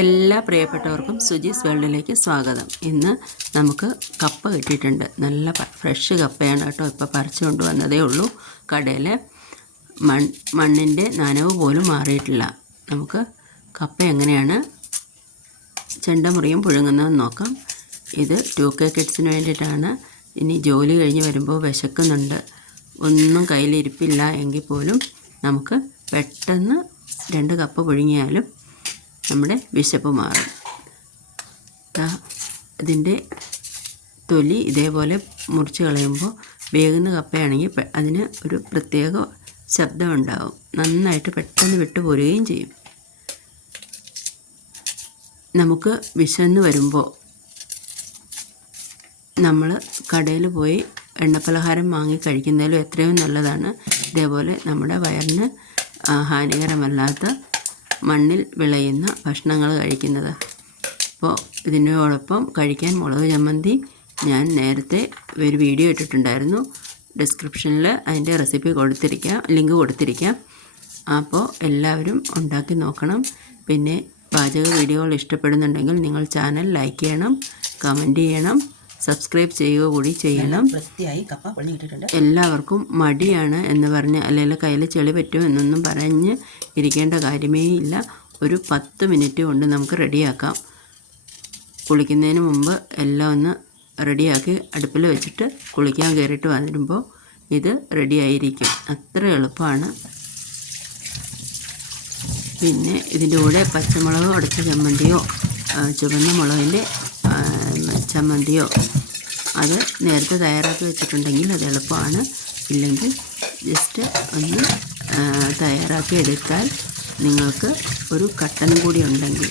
എല്ലാ പ്രിയപ്പെട്ടവർക്കും സുജീസ് വേൾഡിലേക്ക് സ്വാഗതം. ഇന്ന് നമുക്ക് കപ്പ കിട്ടിയിട്ടുണ്ട്. നല്ല ഫ്രഷ് കപ്പയാണ് കേട്ടോ. ഇപ്പോൾ പറിച്ചു കൊണ്ടുവന്നതേ ഉള്ളൂ. കടയിൽ മണ്ണിൻ്റെ നനവ് പോലും മാറിയിട്ടില്ല. നമുക്ക് കപ്പ എങ്ങനെയാണ് ചെണ്ടമുറിയും പുഴുങ്ങുന്നതെന്ന് നോക്കാം. ഇത് 2K കിഡ്സിന് വേണ്ടിയിട്ടാണ്. ഇനി ജോലി കഴിഞ്ഞ് വരുമ്പോൾ വിശക്കുന്നുണ്ട്, ഒന്നും കയ്യിലിരിപ്പില്ല എങ്കിൽ പോലും നമുക്ക് പെട്ടെന്ന് 2 കപ്പ പുഴുങ്ങിയാലും നമ്മുടെ വിശപ്പ് മാറും. ഇതിൻ്റെ തൊലി ഇതേപോലെ മുറിച്ച് കളയുമ്പോൾ വേകുന്ന കപ്പയാണെങ്കിൽ അതിന് ഒരു പ്രത്യേക ശബ്ദമുണ്ടാകും. നന്നായിട്ട് പെട്ടെന്ന് വിട്ടുപോരുകയും ചെയ്യും. നമുക്ക് വിശന്ന് വരുമ്പോൾ നമ്മൾ കടയിൽ പോയി എണ്ണപ്പലഹാരം വാങ്ങി കഴിക്കുന്നതിലും എത്രയും നല്ലതാണ് ഇതേപോലെ നമ്മുടെ വയറിന് ഹാനികരമല്ലാത്ത മണ്ണിൽ വിളയുന്ന ഭക്ഷണങ്ങൾ കഴിക്കുന്നത്. അപ്പോൾ ഇതിനോടൊപ്പം കഴിക്കാൻ മുളക് ചമ്മന്തി ഞാൻ നേരത്തെ ഒരു വീഡിയോ ഇട്ടിട്ടുണ്ടായിരുന്നു. ഡിസ്ക്രിപ്ഷനിൽ അതിൻ്റെ റെസിപ്പി ലിങ്ക് കൊടുത്തിരിക്കാം. അപ്പോൾ എല്ലാവരും ഉണ്ടാക്കി നോക്കണം. പിന്നെ പാചക വീഡിയോകൾ ഇഷ്ടപ്പെടുന്നുണ്ടെങ്കിൽ നിങ്ങൾ ചാനൽ ലൈക്ക് ചെയ്യണം, കമൻറ്റ് ചെയ്യണം, സബ്സ്ക്രൈബ് ചെയ്യുക കൂടി ചെയ്യണം. വൃത്തിയായി കപ്പ പൊളിഞ്ഞിട്ടിട്ടുണ്ട്. എല്ലാവർക്കും മടിയാണ് എന്ന് പറഞ്ഞ് അല്ലെങ്കിൽ കയ്യിൽ ചെളി പറ്റുമോ എന്നൊന്നും പറഞ്ഞ് ഇരിക്കേണ്ട കാര്യമേ ഇല്ല. ഒരു 10 മിനിറ്റ് കൊണ്ട് നമുക്ക് റെഡിയാക്കാം. കുളിക്കുന്നതിന് മുമ്പ് എല്ലാം ഒന്ന് റെഡിയാക്കി അടുപ്പിൽ വെച്ചിട്ട് കുളിക്കാൻ കയറിയിട്ട് വരുമ്പോൾ ഇത് റെഡിയായിരിക്കും. അത്ര എളുപ്പമാണ്. പിന്നെ ഇതിൻ്റെ കൂടെ പച്ചമുളക് ഉടച്ച ചമ്മന്തിയോ ചുവന്ന മുളകിൻ്റെ ചമ്മന്തിയോ അത് നേരത്തെ തയ്യാറാക്കി വെച്ചിട്ടുണ്ടെങ്കിൽ അത് എളുപ്പമാണ്. ഇല്ലെങ്കിൽ ജസ്റ്റ് ഒന്ന് തയ്യാറാക്കി എടുത്താൽ നിങ്ങൾക്ക് ഒരു കട്ടനും കൂടി ഉണ്ടെങ്കിൽ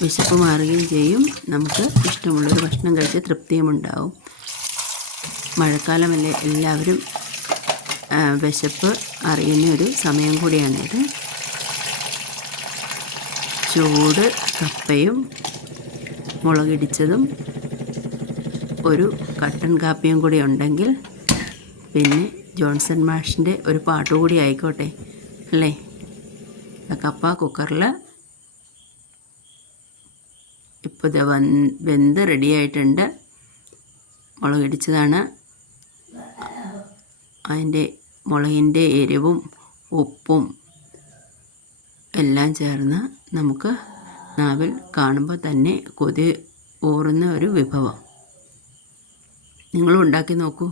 വിശപ്പ് മാറുകയും ചെയ്യും. നമുക്ക് ഇഷ്ടമുള്ളൊരു ഭക്ഷണം കഴിച്ച് തൃപ്തിയും ഉണ്ടാവും. മഴക്കാലമല്ലേ, എല്ലാവരും വിശപ്പ് അറിയുന്ന ഒരു സമയം കൂടിയാണിത്. ചൂട് കപ്പയും മുളകിടിച്ചതും ഒരു കട്ടൻ കാപ്പിയും കൂടി ഉണ്ടെങ്കിൽ പിന്നെ ജോൺസൺ മാഷിൻ്റെ ഒരു പാട്ടുകൂടി ആയിക്കോട്ടെ അല്ലേ. കപ്പ കുക്കറിൽ ഇപ്പോൾ ഇത് വെന്ത് റെഡിയായിട്ടുണ്ട്. മുളകിടിച്ചതാണ്. അതിൻ്റെ മുളകിൻ്റെ എരിവും ഉപ്പും എല്ലാം ചേർന്ന് നമുക്ക് നാവിൽ കാണുമ്പോൾ തന്നെ കൊതി ഊറുന്ന ഒരു വിഭവം. നിങ്ങളും ഉണ്ടാക്കി നോക്കൂ.